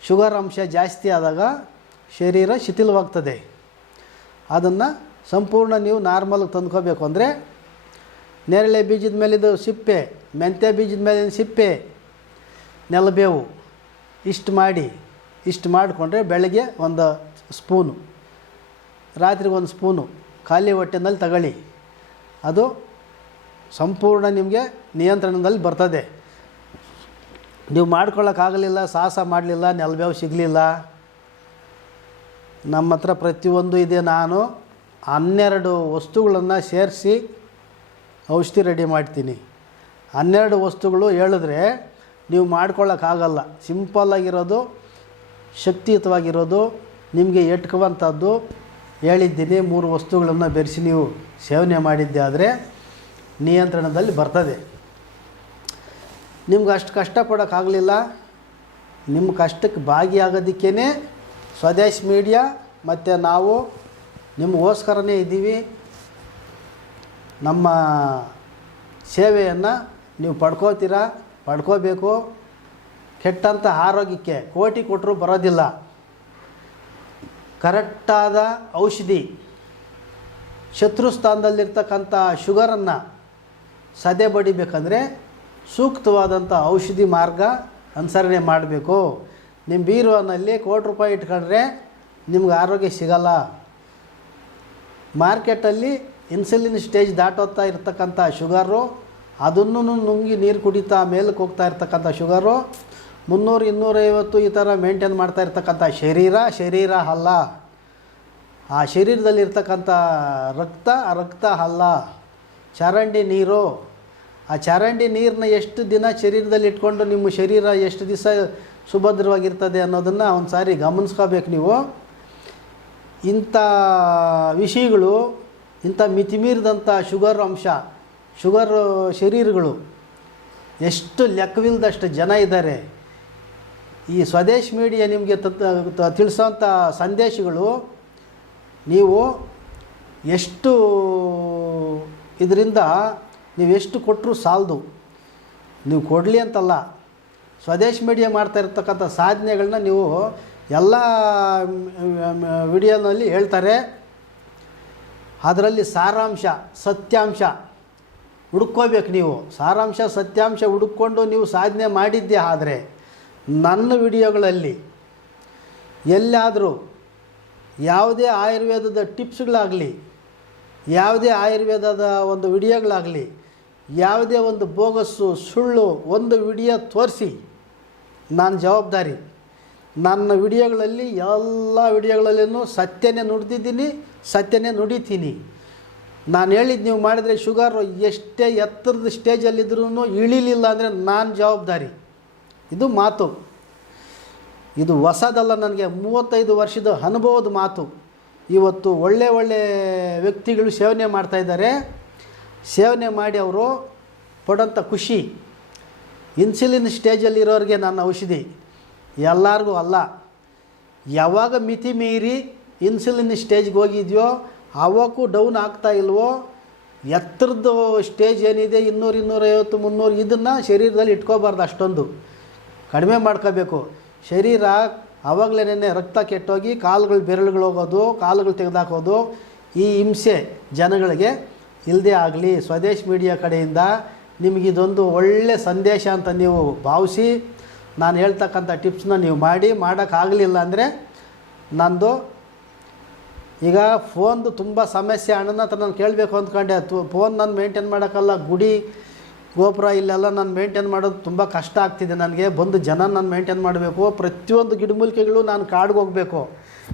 ಶುಗರ್ ಅಂಶ ಜಾಸ್ತಿ ಆದಾಗ ಶರೀರ ಶಿಥಿಲವಾಗ್ತದೆ. ಅದನ್ನು ಸಂಪೂರ್ಣ ನೀವು ನಾರ್ಮಲ್ಗೆ ತಂದ್ಕೋಬೇಕು. ಅಂದರೆ ನೇರಳೆ ಬೀಜದ ಮೇಲಿದು ಸಿಪ್ಪೆ, ಮೆಂತ್ಯ ಬೀಜದ ಮೇಲಿನ ಸಿಪ್ಪೆ, ನೆಲಬೇವು, ಇಷ್ಟು ಮಾಡಿ, ಇಷ್ಟು ಮಾಡಿಕೊಂಡ್ರೆ ಬೆಳಗ್ಗೆ ಒಂದು ಸ್ಪೂನು. ರಾತ್ರಿಗೆ ಒಂದು ಸ್ಪೂನು ಖಾಲಿ ಹೊಟ್ಟೆನಲ್ಲಿ ತಗೊಳ್ಳಿ. ಅದು ಸಂಪೂರ್ಣ ನಿಮಗೆ ನಿಯಂತ್ರಣದಲ್ಲಿ ಬರ್ತದೆ. ನೀವು ಮಾಡ್ಕೊಳ್ಳೋಕ್ಕಾಗಲಿಲ್ಲ, ಸಾಹಸ ಮಾಡಲಿಲ್ಲ ನೆಲಬೇವು ಸಿಗಲಿಲ್ಲ. ನಮ್ಮ ಹತ್ರ ಪ್ರತಿಯೊಂದು ಇದೆ. ನಾನು ಹನ್ನೆರಡು ವಸ್ತುಗಳನ್ನು ಸೇರಿಸಿ ಔಷಧಿ ರೆಡಿ ಮಾಡ್ತೀನಿ. ಹನ್ನೆರಡು ವಸ್ತುಗಳು ಹೇಳಿದ್ರೆ ನೀವು ಮಾಡ್ಕೊಳ್ಳೋಕ್ಕಾಗಲ್ಲ. ಸಿಂಪಲ್ಲಾಗಿರೋದು, ಶಕ್ತಿಯುತವಾಗಿರೋದು, ನಿಮಗೆ ಎಟ್ಕುವಂಥದ್ದು ಹೇಳಿದ್ದೀನಿ, ಮೂರು ವಸ್ತುಗಳನ್ನು ಬೆರೆಸಿ ನೀವು ಸೇವನೆ ಮಾಡಿದ್ದೆ ಆದರೆ ನಿಯಂತ್ರಣದಲ್ಲಿ ಬರ್ತದೆ. ನಿಮ್ಗೆ ಅಷ್ಟು ಕಷ್ಟಪಡೋಕ್ಕಾಗಲಿಲ್ಲ ನಿಮ್ಮ ಕಷ್ಟಕ್ಕೆ ಭಾಗಿಯಾಗೋದಕ್ಕೇ ಸ್ವದೇಶ್ ಮೀಡಿಯಾ ಮತ್ತು ನಾವು ನಿಮಗೋಸ್ಕರನೇ ಇದ್ದೀವಿ. ನಮ್ಮ ಸೇವೆಯನ್ನು ನೀವು ಪಡ್ಕೋತೀರಾ? ಪಡ್ಕೋಬೇಕು. ಕೆಟ್ಟಂಥ ಆರೋಗ್ಯಕ್ಕೆ ಕೋಟಿ ಕೊಟ್ಟರು ಬರೋದಿಲ್ಲ. ಕರೆಕ್ಟಾದ ಔಷಧಿ ಶತ್ರು ಸ್ಥಾನದಲ್ಲಿರ್ತಕ್ಕಂಥ ಶುಗರನ್ನು ಸದೆ ಬಡಿಬೇಕಂದ್ರೆ ಸೂಕ್ತವಾದಂಥ ಔಷಧಿ ಮಾರ್ಗ ಅನುಸರಣೆ ಮಾಡಬೇಕು. ನಿಮ್ಮ ಬೀರುವನಲ್ಲಿ ಕೋಟಿ ರೂಪಾಯಿ ಇಟ್ಕೊಂಡ್ರೆ ನಿಮ್ಗೆ ಆರೋಗ್ಯ ಸಿಗಲ್ಲ. ಮಾರ್ಕೆಟಲ್ಲಿ ಇನ್ಸುಲಿನ್ ಸ್ಟೇಜ್ ದಾಟೋತ್ತಾ ಇರ್ತಕ್ಕಂಥ ಶುಗರು, ಅದನ್ನು ನುಂಗಿ ನೀರು ಕುಡಿತಾ ಮೇಲಕ್ಕೆ ಹೋಗ್ತಾ ಇರ್ತಕ್ಕಂಥ ಶುಗರು ಮುನ್ನೂರು, ಇನ್ನೂರೈವತ್ತು ಈ ಥರ ಮೇಂಟೈನ್ ಮಾಡ್ತಾ ಇರ್ತಕ್ಕಂಥ ಶರೀರ ಶರೀರ ಅಲ್ಲ ಆ ಶರೀರದಲ್ಲಿರ್ತಕ್ಕಂಥ ರಕ್ತ, ಆ ರಕ್ತ ಅಲ್ಲ ಚರಂಡಿ ನೀರು. ಆ ಚರಂಡಿ ನೀರನ್ನ ಎಷ್ಟು ದಿನ ಶರೀರದಲ್ಲಿ ಇಟ್ಕೊಂಡು ನಿಮ್ಮ ಶರೀರ ಎಷ್ಟು ದಿವಸ ಸುಭದ್ರವಾಗಿರ್ತದೆ ಅನ್ನೋದನ್ನು ಒಂದು ಸಾರಿ ಗಮನಿಸ್ಕೋಬೇಕು ನೀವು. ಇಂಥ ವಿಷಯಗಳು, ಇಂಥ ಮಿತಿಮೀರಿದಂಥ ಶುಗರ್ ಅಂಶ, ಶುಗರ್ ಶರೀರಗಳು, ಎಷ್ಟು ಲೆಕ್ಕವಿಲ್ಲದಷ್ಟು ಜನ ಇದ್ದಾರೆ. ಈ ಸ್ವದೇಶ್ ಮೀಡಿಯಾ ನಿಮಗೆ ತಿಳಿಸೋಂಥ ಸಂದೇಶಗಳು, ನೀವು ಎಷ್ಟು ಇದರಿಂದ ನೀವು ಎಷ್ಟು ಕೊಟ್ಟರು ಸಾಲದು. ನೀವು ಕೊಡಲಿ ಅಂತಲ್ಲ. ಸ್ವದೇಶ್ ಮೀಡಿಯಾ ಮಾಡ್ತಾ ಇರ್ತಕ್ಕಂಥ ಸಾಧನೆಗಳನ್ನ ನೀವು ಎಲ್ಲ ವಿಡಿಯೋನಲ್ಲಿ ಹೇಳ್ತಾರೆ. ಅದರಲ್ಲಿ ಸಾರಾಂಶ, ಸತ್ಯಾಂಶ ಹುಡುಕೋಬೇಕು ನೀವು. ಸಾರಾಂಶ, ಸತ್ಯಾಂಶ ಹುಡುಕೊಂಡು ನೀವು ಸಾಧನೆ ಮಾಡಿದ್ದೆ ಆದರೆ ನನ್ನ ವಿಡಿಯೋಗಳಲ್ಲಿ ಎಲ್ಲಾದರೂ ಯಾವುದೇ ಆಯುರ್ವೇದದ ಟಿಪ್ಸ್ಗಳಾಗಲಿ, ಯಾವುದೇ ಆಯುರ್ವೇದದ ಒಂದು ವಿಡಿಯೋಗಳಾಗಲಿ, ಯಾವುದೇ ಒಂದು ಬೋಗಸ್ಸು, ಸುಳ್ಳು ಒಂದು ವಿಡಿಯೋ ತೋರಿಸಿ ನಾನು ಜವಾಬ್ದಾರಿ. ನನ್ನ ವಿಡಿಯೋಗಳಲ್ಲಿ ಎಲ್ಲ ವಿಡಿಯೋಗಳಲ್ಲೂ ಸತ್ಯನೇ ನುಡಿದಿದ್ದೀನಿ, ಸತ್ಯನೇ ನುಡಿತೀನಿ. ನಾನು ಹೇಳಿದ್ದು ನೀವು ಮಾಡಿದರೆ ಶುಗರು ಎಷ್ಟೇ ಎತ್ತರದ ಸ್ಟೇಜಲ್ಲಿದ್ರೂ ಇಳಿಲಿಲ್ಲ ಅಂದರೆ ನಾನು ಜವಾಬ್ದಾರಿ. ಇದು ಮಾತು. ಇದು ಹೊಸದಲ್ಲ ನನಗೆ, ಮೂವತ್ತೈದು ವರ್ಷದ ಅನುಭವದ ಮಾತು. ಇವತ್ತು ಒಳ್ಳೆ ಒಳ್ಳೆ ವ್ಯಕ್ತಿಗಳು ಸೇವನೆ ಮಾಡ್ತಾಯಿದ್ದಾರೆ ಸೇವನೆ ಮಾಡಿ ಅವರು ಪಡೋಂಥ ಖುಷಿ. ಇನ್ಸುಲಿನ್ ಸ್ಟೇಜಲ್ಲಿರೋರಿಗೆ ನನ್ನ ಔಷಧಿ. ಎಲ್ಲರಿಗೂ ಅಲ್ಲ. ಯಾವಾಗ ಮಿತಿ ಮೀರಿ ಇನ್ಸುಲಿನ್ ಸ್ಟೇಜ್ಗೆ ಹೋಗಿದೆಯೋ ಅವಕ್ಕೂ ಡೌನ್ ಆಗ್ತಾ ಇಲ್ವೋ, ಎತ್ತರದ್ದು ಸ್ಟೇಜ್ ಏನಿದೆ, ಇನ್ನೂರು ಇನ್ನೂರೈವತ್ತು ಮುನ್ನೂರು ಇದನ್ನು ಶರೀರದಲ್ಲಿ ಇಟ್ಕೋಬಾರ್ದು ಅಷ್ಟೊಂದು. ಕಡಿಮೆ ಮಾಡ್ಕೋಬೇಕು. ಶರೀರ ಆವಾಗಲೇ ರಕ್ತ ಕೆಟ್ಟೋಗಿ ಕಾಲುಗಳು ಬೆರಳುಗಳು ಹೋಗೋದು, ಕಾಲುಗಳು ತೆಗೆದಾಕೋದು, ಈ ಹಿಂಸೆ ಜನಗಳಿಗೆ ಇಲ್ಲದೆ ಆಗಲಿ. ಸ್ವದೇಶ್ ಮೀಡಿಯಾ ಕಡೆಯಿಂದ ನಿಮಗಿದೊಂದು ಒಳ್ಳೆ ಸಂದೇಶ ಅಂತ ನೀವು ಭಾವಿಸಿ, ನಾನು ಹೇಳ್ತಕ್ಕಂಥ ಟಿಪ್ಸ್ನ ನೀವು ಮಾಡಿ ಮಾಡೋಕ್ಕಾಗಲಿಲ್ಲ ಅಂದರೆ ನಂದು ಈಗ ಫೋನ್ದು ತುಂಬ ಸಮಸ್ಯೆ ಹಣನ ಹತ್ರ ನಾನು ಕೇಳಬೇಕು ಅಂದ್ಕೊಂಡೆ. ಫೋನ್ ನಾನು ಮೇಂಟೈನ್ ಮಾಡೋಕ್ಕಲ್ಲ, ಗುಡಿ ಗೋಪುರ ಇಲ್ಲೆಲ್ಲ ನಾನು ಮೇಂಟೈನ್ ಮಾಡೋದು ತುಂಬ ಕಷ್ಟ ಆಗ್ತಿದೆ ನನಗೆ. ಬಂದು ಜನ ನಾನು ಮೇಂಟೈನ್ ಮಾಡಬೇಕು. ಪ್ರತಿಯೊಂದು ಗಿಡಮೂಲಿಕೆಗಳು ನಾನು ಕಾಡಿಗೆ ಹೋಗಬೇಕು.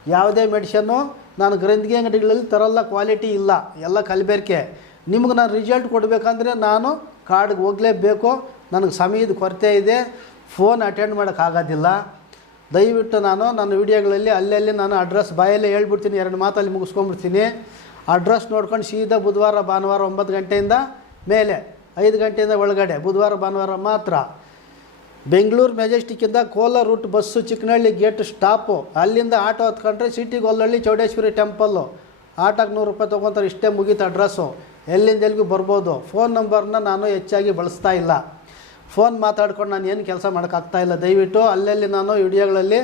ಯಾವುದೇ ಮೆಡಿಷನ್ನು ನಾನು ಗ್ರಂಥಿಗೆ ಅಂಗಡಿಗಳಲ್ಲಿ ತರಲ್ಲ ಕ್ವಾಲಿಟಿ ಇಲ್ಲ. ಎಲ್ಲ ಕಲಬೇರಿಕೆ. ನಿಮ್ಗೆ ನಾನು ರಿಸಲ್ಟ್ ಕೊಡಬೇಕಂದ್ರೆ ನಾನು ಕಾಡಿಗೆ ಹೋಗಲೇಬೇಕು. ನನಗೆ ಸಮಯದ ಕೊರತೆ ಇದೆ. ಫೋನ್ ಅಟೆಂಡ್ ಮಾಡೋಕ್ಕಾಗೋದಿಲ್ಲ ದಯವಿಟ್ಟು ನಾನು ನನ್ನ ವಿಡಿಯೋಗಳಲ್ಲಿ ಅಲ್ಲಲ್ಲಿ ನಾನು ಅಡ್ರೆಸ್ ಬಾಯಲ್ಲೇ ಹೇಳ್ಬಿಡ್ತೀನಿ. ಎರಡು ಮಾತಲ್ಲಿ ಮುಗಿಸ್ಕೊಂಡ್ಬಿಡ್ತೀನಿ. ಅಡ್ರೆಸ್ ನೋಡ್ಕೊಂಡು ಸೀದಾ ಬುಧವಾರ, ಭಾನುವಾರ ಒಂಬತ್ತು ಗಂಟೆಯಿಂದ ಮೇಲೆ. ಐದು ಗಂಟೆಯಿಂದ ಒಳಗಡೆ, ಬುಧವಾರ, ಭಾನುವಾರ ಮಾತ್ರ. Bengaluru ಮೆಜೆಸ್ಟಿಕ್ಕಿಂದ Kolar route bus Chikkanahalli gate stop. ಅಲ್ಲಿಂದ ಆಟೋ ಹತ್ಕೊಂಡ್ರೆ ಸಿಟಿಗೆ ಒಲ್ಲಳ್ಳಿ ಚೌಡೇಶ್ವರಿ ಟೆಂಪಲ್ಲು. ಆಟೋಗೆ ನೂರು ರೂಪಾಯಿ ತೊಗೊತಾರೆ, ಇಷ್ಟೇ ಮುಗೀತು ಅಡ್ರೆಸ್ಸು. ಎಲ್ಲಿಂದ ಎಲ್ಲಿಗೂ ಬರ್ಬೋದು. ಫೋನ್ ನಂಬರ್ನ ನಾನು ಹೆಚ್ಚಾಗಿ ಬಳಸ್ತಾ ಇಲ್ಲ. ಫೋನ್ ಮಾತಾಡ್ಕೊಂಡು ನಾನು ಏನು ಕೆಲಸ ಇಲ್ಲ. ದಯವಿಟ್ಟು ಅಲ್ಲಲ್ಲಿ ನಾನು ವಿಡಿಯೋಗಳಲ್ಲಿ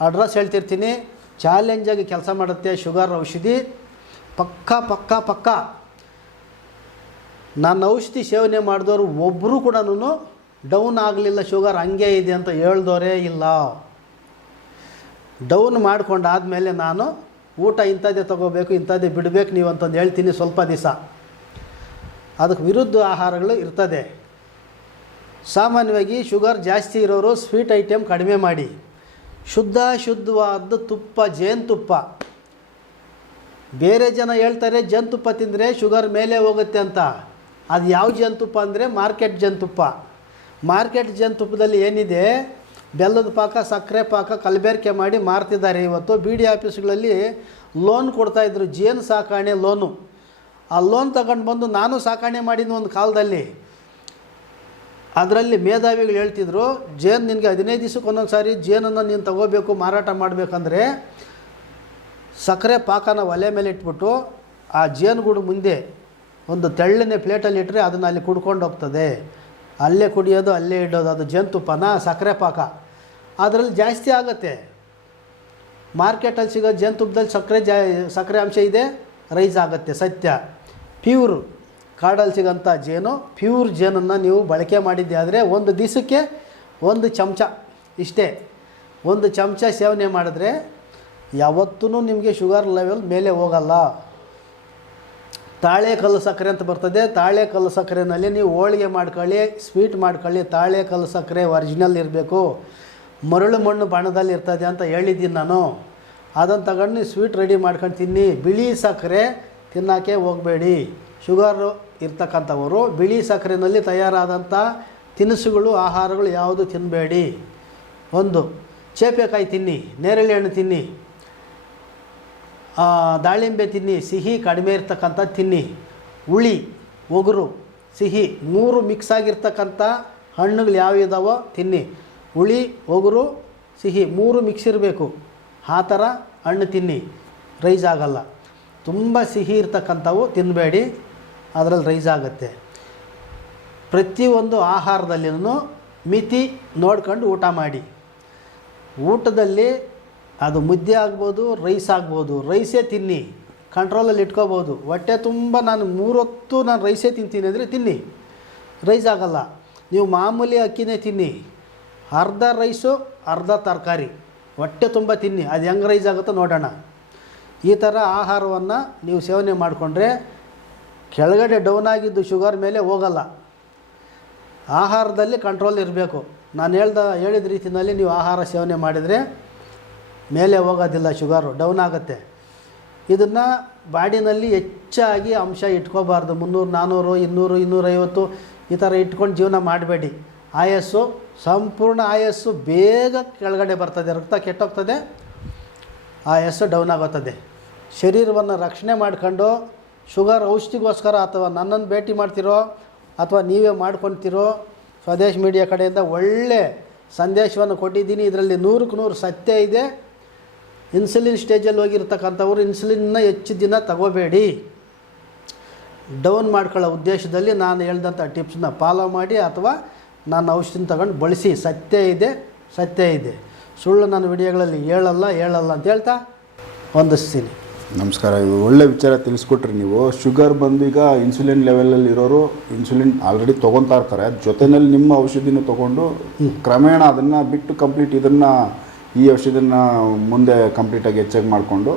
ಅಡ್ರೆಸ್ ಹೇಳ್ತಿರ್ತೀನಿ. ಚಾಲೆಂಜಾಗಿ ಕೆಲಸ ಮಾಡುತ್ತೆ ಶುಗರ್ ಔಷಧಿ. ಪಕ್ಕ ಪಕ್ಕ ಪಕ್ಕ. ನನ್ನ ಔಷಧಿ ಸೇವನೆ ಮಾಡಿದವರು ಒಬ್ಬರು ಕೂಡ ಡೌನ್ ಆಗಲಿಲ್ಲ ಶುಗರ್ ಹಂಗೆ ಇದೆ ಅಂತ ಹೇಳ್ದೋರೇ ಇಲ್ಲ. ಡೌನ್ ಮಾಡ್ಕೊಂಡಾದಮೇಲೆ ನಾನು ಊಟ ಇಂಥದ್ದೇ ತೊಗೋಬೇಕು, ಇಂಥದ್ದೇ ಬಿಡಬೇಕು ನೀವು ಅಂತಂದು ಹೇಳ್ತೀನಿ ಸ್ವಲ್ಪ ದಿವಸ. ಅದಕ್ಕೆ ವಿರುದ್ಧ ಆಹಾರಗಳು ಇರ್ತದೆ. ಸಾಮಾನ್ಯವಾಗಿ ಶುಗರ್ ಜಾಸ್ತಿ ಇರೋರು ಸ್ವೀಟ್ ಐಟಮ್ ಕಡಿಮೆ ಮಾಡಿ. ಶುದ್ಧ ಶುದ್ಧವಾದ ತುಪ್ಪ, ಜೇನುತುಪ್ಪ. ಬೇರೆ ಜನ ಹೇಳ್ತಾರೆ, ಜೇನುತುಪ್ಪ ತಿಂದರೆ ಶುಗರ್ ಮೇಲೆ ಹೋಗುತ್ತೆ ಅಂತ. ಅದು ಯಾವ ಜೇನುತುಪ್ಪ ಅಂದರೆ ಮಾರ್ಕೆಟ್ ಜೇನುತುಪ್ಪ ಮಾರ್ಕೆಟ್ ಜೇನುತುಪ್ಪದಲ್ಲಿ ಏನಿದೆ? ಬೆಲ್ಲದ ಪಾಕ, ಸಕ್ಕರೆ ಪಾಕ, ಕಲಬೆರಕೆ ಮಾಡಿ ಮಾರ್ತಿದ್ದಾರೆ ಇವತ್ತು. ಬಿ ಡಿ ಆಫೀಸ್ಗಳಲ್ಲಿ ಲೋನ್ ಕೊಡ್ತಾಯಿದ್ರು ಜೇನು ಸಾಕಾಣೆ ಲೋನು ಆ ಲೋನ್ ತಗೊಂಡು ಬಂದು ನಾನು ಸಾಕಾಣೆ ಮಾಡಿದ ಒಂದು ಕಾಲದಲ್ಲಿ. ಅದರಲ್ಲಿ ಮೇಧಾವಿಗಳು ಹೇಳ್ತಿದ್ರು, ಜೇನು ನಿನಗೆ ಹದಿನೈದು ದಿವಸಕ್ಕೆ ಒಂದೊಂದು ಸಾರಿ ಜೇನನ್ನು ನೀನು ತಗೋಬೇಕು, ಮಾರಾಟ ಮಾಡಬೇಕಂದ್ರೆ ಸಕ್ಕರೆ ಪಾಕನ ಒಲೆ ಮೇಲೆ ಇಟ್ಬಿಟ್ಟು ಆ ಜೇನುಗೂಡು ಮುಂದೆ ಒಂದು ತೆಳ್ಳನೆ ಪ್ಲೇಟಲ್ಲಿ ಇಟ್ಟರೆ ಅದನ್ನು ಅಲ್ಲಿ ಕುಡ್ಕೊಂಡು ಹೋಗ್ತದೆ. ಅಲ್ಲೇ ಕುಡಿಯೋದು, ಅಲ್ಲೇ ಇಡೋದು, ಅದು ಜೇನುತುಪ್ಪನ, ಸಕ್ಕರೆ ಪಾಕ. ಅದರಲ್ಲಿ ಜಾಸ್ತಿ ಆಗುತ್ತೆ. ಮಾರ್ಕೆಟಲ್ಲಿ ಸಿಗೋ ಜೇನುತುಪ್ಪದಲ್ಲಿ ಸಕ್ಕರೆ ಜಾ, ಸಕ್ಕರೆ ಅಂಶ ಇದೆ, ರೈಸ್ ಆಗುತ್ತೆ, ಸತ್ಯ. ಪ್ಯೂರ್ ಕಾಡಲ್ಲಿ ಸಿಗೋಂಥ ಜೇನು, ಪ್ಯೂರ್ ಜೇನನ್ನು ನೀವು ಬಳಕೆ ಮಾಡಿದ್ದೆ ಆದರೆ ಒಂದು ದಿವಸಕ್ಕೆ ಒಂದು ಚಮಚ ಇಷ್ಟೇ. ಒಂದು ಚಮಚ ಸೇವನೆ ಮಾಡಿದ್ರೆ ಯಾವತ್ತೂ ನಿಮಗೆ ಶುಗರ್ ಲೆವೆಲ್ ಮೇಲೆ ಹೋಗಲ್ಲ. ತಾಳೆ ಕಲ್ಲು ಸಕ್ಕರೆ ಅಂತ ಬರ್ತದೆ. ತಾಳೆ ಕಲ್ಲು ಸಕ್ಕರೆನಲ್ಲಿ ನೀವು ಹೋಳಿಗೆ ಮಾಡ್ಕೊಳ್ಳಿ, ಸ್ವೀಟ್ ಮಾಡ್ಕೊಳ್ಳಿ, ತಾಳೆ ಕಲ್ಲು ಸಕ್ಕರೆ ಒರಿಜಿನಲ್ ಇರಬೇಕು. ಮರಳು ಮಣ್ಣು ಬಣ್ಣದಲ್ಲಿ ಇರ್ತದೆ ಅಂತ ಹೇಳಿದ್ದೀನಿ ನಾನು. ಅದನ್ನು ತಗೊಂಡು ನೀವು ಸ್ವೀಟ್ ರೆಡಿ ಮಾಡ್ಕೊಂಡು ತಿನ್ನಿ. ಬಿಳಿ ಸಕ್ಕರೆ ತಿನ್ನೋಕ್ಕೆ ಹೋಗಬೇಡಿ. ಶುಗರು ಇರ್ತಕ್ಕಂಥವರು ಬಿಳಿ ಸಕ್ಕರೆನಲ್ಲಿ ತಯಾರಾದಂಥ ತಿನಿಸುಗಳು, ಆಹಾರಗಳು ಯಾವುದು ತಿನ್ನಬೇಡಿ ಒಂದು, ಚೇಪೆಕಾಯಿ ತಿನ್ನಿ, ನೇರಳೆ ಹಣ್ಣು ತಿನ್ನಿ. ದಾಳಿಂಬೆ ತಿನ್ನಿ, ಸಿಹಿ ಕಡಿಮೆ ಇರ್ತಕ್ಕಂಥ ತಿನ್ನಿ, ಹುಳಿ, ಒಗರು, ಸಿಹಿ ಮೂರು ಮಿಕ್ಸ್ ಆಗಿರ್ತಕ್ಕಂಥ ಹಣ್ಣುಗಳು ಯಾವಿದಾವೋ ತಿನ್ನಿ. ಹುಳಿ, ಒಗರು, ಸಿಹಿ ಮೂರು ಮಿಕ್ಸ್ ಇರಬೇಕು. ಆ ಥರ ಹಣ್ಣು ತಿನ್ನಿ. ರೈಸ್ ಆಗಲ್ಲ. ತುಂಬ ಸಿಹಿ ಇರ್ತಕ್ಕಂಥವು ತಿನ್ನಬೇಡಿ ಅದರಲ್ಲಿ ರೈಸ್ ಆಗುತ್ತೆ. ಪ್ರತಿಯೊಂದು ಆಹಾರದಲ್ಲಿನೂ ಮಿತಿ ನೋಡ್ಕೊಂಡು ಊಟ ಮಾಡಿ. ಊಟದಲ್ಲಿ ಅದು ಮುದ್ದೆ ಆಗ್ಬೋದು ರೈಸ್ ಆಗ್ಬೋದು. ರೈಸೇ ತಿನ್ನಿ. ಕಂಟ್ರೋಲಲ್ಲಿ ಇಟ್ಕೋಬೋದು. ಹೊಟ್ಟೆ ತುಂಬ ನಾನು ಮೂರೊತ್ತು ನಾನು ರೈಸೇ ತಿಂತೀನಿ ಅಂದರೆ ತಿನ್ನಿ. ರೈಸ್ ಆಗಲ್ಲ. ನೀವು ಮಾಮೂಲಿ ಅಕ್ಕಿನೇ ತಿನ್ನಿ. ಅರ್ಧ ರೈಸು ಅರ್ಧ ತರಕಾರಿ. ಹೊಟ್ಟೆ ತುಂಬ ತಿನ್ನಿ. ಅದು ಹೆಂಗೆ ರೈಸ್ ಆಗುತ್ತೋ ನೋಡೋಣ. ಈ ಥರ ಆಹಾರವನ್ನು ನೀವು ಸೇವನೆ ಮಾಡಿಕೊಂಡ್ರೆ ಕೆಳಗಡೆ ಡೌನ್ ಆಗಿದ್ದು ಶುಗರ್ ಮೇಲೆ ಹೋಗಲ್ಲ. ಆಹಾರದಲ್ಲಿ ಕಂಟ್ರೋಲ್ ಇರಬೇಕು. ನಾನು ಹೇಳ್ದ, ಹೇಳಿದ ರೀತಿಯಲ್ಲಿ ನೀವು ಆಹಾರ ಸೇವನೆ ಮಾಡಿದರೆ ಮೇಲೆ ಹೋಗೋದಿಲ್ಲ ಶುಗರು ಡೌನ್ ಆಗುತ್ತೆ. ಇದನ್ನು ಬಾಡಿನಲ್ಲಿ ಹೆಚ್ಚಾಗಿ ಅಂಶ ಇಟ್ಕೋಬಾರ್ದು. ಮುನ್ನೂರು ನಾನ್ನೂರು ಇನ್ನೂರು, ಇನ್ನೂರೈವತ್ತು ಈ ಥರ ಇಟ್ಕೊಂಡು ಜೀವನ ಮಾಡಬೇಡಿ. ಆಯಸ್ಸು, ಸಂಪೂರ್ಣ ಆಯಸ್ಸು ಬೇಗ ಕೆಳಗಡೆ ಬರ್ತದೆ. ರಕ್ತ ಕೆಟ್ಟೋಗ್ತದೆ, ಆಯಸ್ಸು ಡೌನ್ ಆಗುತ್ತದೆ. ಶರೀರವನ್ನು ರಕ್ಷಣೆ ಮಾಡ್ಕೊಂಡು ಶುಗರ್ ಔಷಧಿಗೋಸ್ಕರ ಅಥವಾ ನನ್ನನ್ನು ಭೇಟಿ ಮಾಡ್ತಿರೋ ಅಥವಾ ನೀವೇ ಮಾಡ್ಕೊತಿರೋ ಸ್ವದೇಶ ಮೀಡಿಯಾ ಕಡೆಯಿಂದ ಒಳ್ಳೆ ಸಂದೇಶವನ್ನು ಕೊಟ್ಟಿದ್ದೀನಿ. ಇದರಲ್ಲಿ ನೂರಕ್ಕೆ ನೂರು ಸತ್ಯ ಇದೆ. ಇನ್ಸುಲಿನ್ ಸ್ಟೇಜಲ್ಲಿ ಹೋಗಿರ್ತಕ್ಕಂಥವ್ರು ಇನ್ಸುಲಿನ್ನ ಹೆಚ್ಚು ದಿನ ತಗೋಬೇಡಿ. ಡೌನ್ ಮಾಡ್ಕೊಳ್ಳೋ ಉದ್ದೇಶದಲ್ಲಿ ನಾನು ಹೇಳ್ದಂಥ ಟಿಪ್ಸನ್ನ ಫಾಲೋ ಮಾಡಿ ಅಥವಾ ನಾನು ಔಷಧಿನ ತಗೊಂಡು ಬಳಸಿ. ಸತ್ಯ ಇದೆ ಸತ್ಯ ಇದೆ. ಸುಳ್ಳು ನನ್ನ ವಿಡಿಯೋಗಳಲ್ಲಿ ಹೇಳಲ್ಲ ಹೇಳಲ್ಲ ಅಂತ ಹೇಳ್ತಾ ಹೊಂದಿಸ್ತೀನಿ ನಮಸ್ಕಾರ ಇದು ಒಳ್ಳೆ ವಿಚಾರ ತಿಳಿಸ್ಕೊಟ್ರಿ ನೀವು. ಶುಗರ್ ಬಂದು ಈಗ ಇನ್ಸುಲಿನ್ ಲೆವೆಲಲ್ಲಿ ಇರೋರು ಇನ್ಸುಲಿನ್ ಆಲ್ರೆಡಿ ತೊಗೊತಾ ಇರ್ತಾರೆ. ಜೊತೆಯಲ್ಲಿ ನಿಮ್ಮ ಔಷಧಿನೂ ತೊಗೊಂಡು ಕ್ರಮೇಣ ಅದನ್ನು ಬಿಟ್ಟು ಕಂಪ್ಲೀಟ್ ಇದನ್ನು ಈ ಔಷಧಿನ ಮುಂದೆ ಕಂಪ್ಲೀಟಾಗಿ ಹೆಚ್ಚಾಗಿ ಮಾಡಿಕೊಂಡು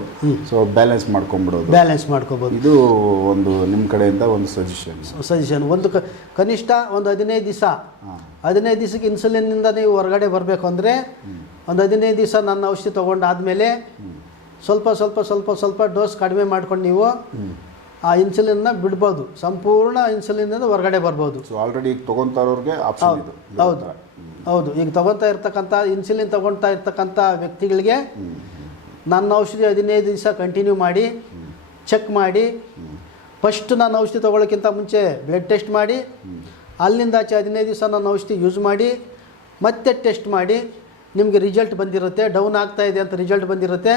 ಸೊ ಬ್ಯಾಲೆನ್ಸ್ ಮಾಡ್ಕೊಂಡ್ಬಿಡೋದು. ಬ್ಯಾಲೆನ್ಸ್ ಮಾಡ್ಕೋಬೋದು. ಇದು ಒಂದು ನಿಮ್ಮ ಕಡೆಯಿಂದ ಒಂದು ಸಜೆಷನ್ ಸಜೆಷನ್ ಒಂದು ಕ ಕನಿಷ್ಠ ಒಂದು ಹದಿನೈದು ದಿವಸ. ಹದಿನೈದು ದಿವಸಕ್ಕೆ ಇನ್ಸುಲಿನ್ನಿಂದ ನೀವು ಹೊರಗಡೆ ಬರಬೇಕು ಅಂದರೆ ಒಂದು ಹದಿನೈದು ದಿವಸ ನನ್ನ ಔಷಧಿ ತೊಗೊಂಡಾದಮೇಲೆ ಸ್ವಲ್ಪ ಸ್ವಲ್ಪ ಸ್ವಲ್ಪ ಸ್ವಲ್ಪ ಡೋಸ್ ಕಡಿಮೆ ಮಾಡ್ಕೊಂಡು ನೀವು ಆ ಇನ್ಸುಲಿನ್ನ ಬಿಡ್ಬೋದು. ಸಂಪೂರ್ಣ ಇನ್ಸುಲಿನಿಂದ ಹೊರಗಡೆ ಬರ್ಬೋದು. ಸೊ ಆಲ್ರೆಡಿ ಈಗ ತೊಗೊತಾ ಇರೋರಿಗೆ ಆಪ್ಷನ್ ಇದು. ಹೌದು. ಹೌದು, ಈಗ ತಗೊತಾ ಇರ್ತಕ್ಕಂಥ ಇನ್ಸುಲಿನ್ ತಗೊಳ್ತಾ ಇರ್ತಕ್ಕಂಥ ವ್ಯಕ್ತಿಗಳಿಗೆ ನನ್ನ ಔಷಧಿ ಹದಿನೈದು ದಿವಸ ಕಂಟಿನ್ಯೂ ಮಾಡಿ ಚೆಕ್ ಮಾಡಿ ಫಸ್ಟ್ ನಾನು ಔಷಧಿ ತೊಗೊಳ್ಳೋಕ್ಕಿಂತ ಮುಂಚೆ ಬ್ಲಡ್ ಟೆಸ್ಟ್ ಮಾಡಿ, ಅಲ್ಲಿಂದ ಆಚೆ ಹದಿನೈದು ದಿವಸ ನನ್ನ ಔಷಧಿ ಯೂಸ್ ಮಾಡಿ, ಮತ್ತೆ ಟೆಸ್ಟ್ ಮಾಡಿ, ನಿಮಗೆ ರಿಸಲ್ಟ್ ಬಂದಿರುತ್ತೆ ಡೌನ್ ಆಗ್ತಾ ಇದೆ ಅಂತ ರಿಸಲ್ಟ್ ಬಂದಿರುತ್ತೆ.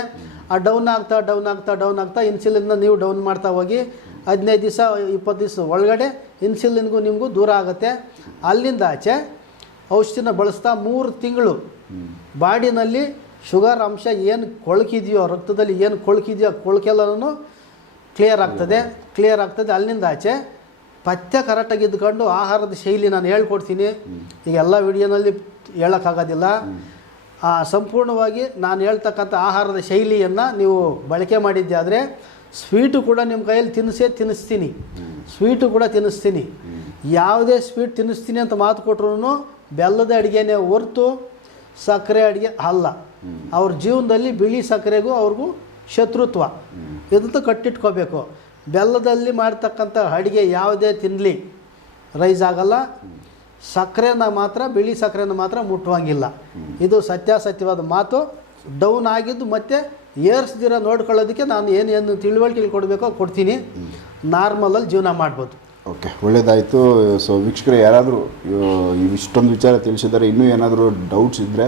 ಆ ಡೌನ್ ಆಗ್ತಾ ಡೌನ್ ಆಗ್ತಾ ಡೌನ್ ಆಗ್ತಾ ಇನ್ಸುಲಿನ್ನ ನೀವು ಡೌನ್ ಮಾಡ್ತಾ ಹೋಗಿ, ಹದಿನೈದು ದಿವಸ, ಇಪ್ಪತ್ತು ದಿವಸ ಒಳಗಡೆ ಇನ್ಸುಲಿನ್ಗೂ ನಿಮಗೂ ದೂರ ಆಗುತ್ತೆ. ಅಲ್ಲಿಂದ ಆಚೆ ಔಷಧಿನ ಬಳಸ್ತಾ ಮೂರು ತಿಂಗಳು. ಬಾಡಿನಲ್ಲಿ ಶುಗರ್ ಅಂಶ ಏನು ಕೊಳಕಿದೆಯೋ, ರಕ್ತದಲ್ಲಿ ಏನು ಕೊಳಕಿದೆಯೋ, ಕೊಳಕೆಲ್ಲನೂ ಕ್ಲಿಯರ್ ಆಗ್ತದೆ ಕ್ಲಿಯರ್ ಆಗ್ತದೆ. ಅಲ್ಲಿಂದ ಆಚೆ ಪಥ್ಯ ಕರೆಕ್ಟಾಗಿ ಇದ್ಕೊಂಡು ಆಹಾರದ ಶೈಲಿ ನಾನು ಹೇಳ್ಕೊಡ್ತೀನಿ. ಈಗ ಎಲ್ಲ ವಿಡಿಯೋನಲ್ಲಿ ಹೇಳೋಕ್ಕಾಗೋದಿಲ್ಲ. ಸಂಪೂರ್ಣವಾಗಿ ನಾನು ಹೇಳ್ತಕ್ಕಂಥ ಆಹಾರದ ಶೈಲಿಯನ್ನು ನೀವು ಬಳಕೆ ಮಾಡಿದ್ದೆ ಆದರೆ ಸ್ವೀಟು ಕೂಡ ನಿಮ್ಮ ಕೈಯಲ್ಲಿ ತಿನ್ನಿಸೇ ತಿನ್ನಿಸ್ತೀನಿ. ಸ್ವೀಟು ಕೂಡ ತಿನ್ನಿಸ್ತೀನಿ. ಯಾವುದೇ ಸ್ವೀಟ್ ತಿನ್ನಿಸ್ತೀನಿ ಅಂತ ಮಾತು ಕೊಟ್ರು ಬೆಲ್ಲದ ಅಡುಗೆನೇ ಹೊರ್ತು ಸಕ್ಕರೆ ಅಡುಗೆ ಅಲ್ಲ. ಅವ್ರ ಜೀವನದಲ್ಲಿ ಬಿಳಿ ಸಕ್ಕರೆಗೂ ಅವ್ರಿಗೂ ಶತ್ರುತ್ವ. ಇದಂತೂ ಕಟ್ಟಿಟ್ಕೋಬೇಕು. ಬೆಲ್ಲದಲ್ಲಿ ಮಾಡ್ತಕ್ಕಂಥ ಅಡುಗೆ ಯಾವುದೇ ತಿನ್ನಲಿ ರೈಸ್ ಆಗಲ್ಲ. ಸಕ್ಕರೆನ ಮಾತ್ರ, ಬಿಳಿ ಸಕ್ಕರೆನ ಮಾತ್ರ ಮುಟ್ಟುವಂಗಿಲ್ಲ. ಇದು ಸತ್ಯಾಸತ್ಯವಾದ ಮಾತು. ಡೌನ್ ಆಗಿದ್ದು ಮತ್ತೆ ಏರ್ಸ್ದಿರ ನೋಡ್ಕೊಳ್ಳೋದಕ್ಕೆ ನಾನು ಏನೇನು ತಿಳುವಳಿಕೆ ಕೊಡಬೇಕೋ ಕೊಡ್ತೀನಿ. ನಾರ್ಮಲಲ್ಲಿ ಜೀವನ ಮಾಡ್ಬೋದು. ಓಕೆ, ಒಳ್ಳೇದಾಯಿತು. ಸೊ ವೀಕ್ಷಕರು, ಯಾರಾದರೂ ಇಷ್ಟೊಂದು ವಿಚಾರ ತಿಳಿಸಿದ್ದಾರೆ, ಇನ್ನೂ ಏನಾದರೂ ಡೌಟ್ಸ್ ಇದ್ದರೆ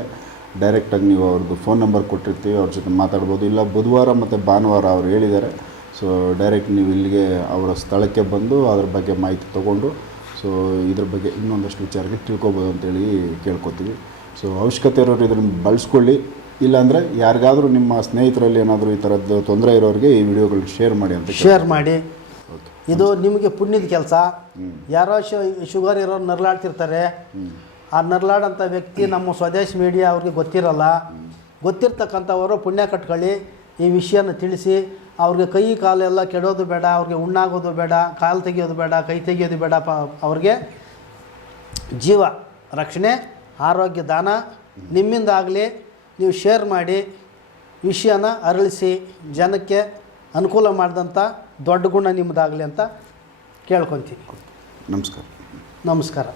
ಡೈರೆಕ್ಟಾಗಿ ನೀವು ಅವ್ರದ್ದು ಫೋನ್ ನಂಬರ್ ಕೊಟ್ಟಿರ್ತೀವಿ, ಅವ್ರ ಜೊತೆ ಮಾತಾಡ್ಬೋದು. ಇಲ್ಲ, ಬುಧವಾರ ಮತ್ತು ಭಾನುವಾರ ಅವ್ರು ಹೇಳಿದ್ದಾರೆ. ಸೊ ಡೈರೆಕ್ಟ್ ನೀವು ಇಲ್ಲಿಗೆ ಅವರ ಸ್ಥಳಕ್ಕೆ ಬಂದು ಅದ್ರ ಬಗ್ಗೆ ಮಾಹಿತಿ ತೊಗೊಂಡು ಸೊ ಇದ್ರ ಬಗ್ಗೆ ಇನ್ನೊಂದಷ್ಟು ವಿಚಾರಕ್ಕೆ ತಿಳ್ಕೊಬೋದು ಅಂತೇಳಿ ಕೇಳ್ಕೊತೀವಿ. ಸೊ ಅವಶ್ಯಕತೆ ಇರೋರು ಇದನ್ನು ಬಳಸ್ಕೊಳ್ಳಿ. ಇಲ್ಲಾಂದರೆ ಯಾರಿಗಾದರೂ ನಿಮ್ಮ ಸ್ನೇಹಿತರಲ್ಲಿ ಏನಾದರೂ ಈ ಥರದ್ದು ತೊಂದರೆ ಇರೋರಿಗೆ ಈ ವಿಡಿಯೋಗಳು ಶೇರ್ ಮಾಡಿ ಅಂತ ಶೇರ್ ಮಾಡಿ. ಇದು ನಿಮಗೆ ಪುಣ್ಯದ ಕೆಲಸ. ಯಾರೋ ಶುಗರ್ ಇರೋರು ನರ್ಲಾಡ್ತಿರ್ತಾರೆ. ಆ ನರ್ಲಾಡಂಥ ವ್ಯಕ್ತಿ ನಮ್ಮ ಸ್ವದೇಶ್ ಮೀಡಿಯಾ ಅವ್ರಿಗೆ ಗೊತ್ತಿರಲ್ಲ. ಗೊತ್ತಿರ್ತಕ್ಕಂಥವರು ಪುಣ್ಯ ಕಟ್ಕೊಳ್ಳಿ ಈ ವಿಷಯನ ತಿಳಿಸಿ. ಅವ್ರಿಗೆ ಕೈ ಕಾಲೆಲ್ಲ ಕೆಡೋದು ಬೇಡ ಅವ್ರಿಗೆ ಉಣ್ಣಾಗೋದು ಬೇಡ ಕಾಲು ತೆಗಿಯೋದು ಬೇಡ ಕೈ ತೆಗಿಯೋದು ಬೇಡ ಪ ಅವ್ರಿಗೆ ಜೀವ ರಕ್ಷಣೆ ಆರೋಗ್ಯ ದಾನ ನಿಮ್ಮಿಂದ ಆಗಲಿ ನೀವು ಶೇರ್ ಮಾಡಿ ವಿಷಯನ ಅರಳಿಸಿ ಜನಕ್ಕೆ ಅನುಕೂಲ ಮಾಡಿದಂಥ ದೊಡ್ಡ ಗುಣ ನಿಮ್ಮದಾಗಲಿ ಅಂತ ಕೇಳ್ಕೊತೀನಿ. ನಮಸ್ಕಾರ. ನಮಸ್ಕಾರ.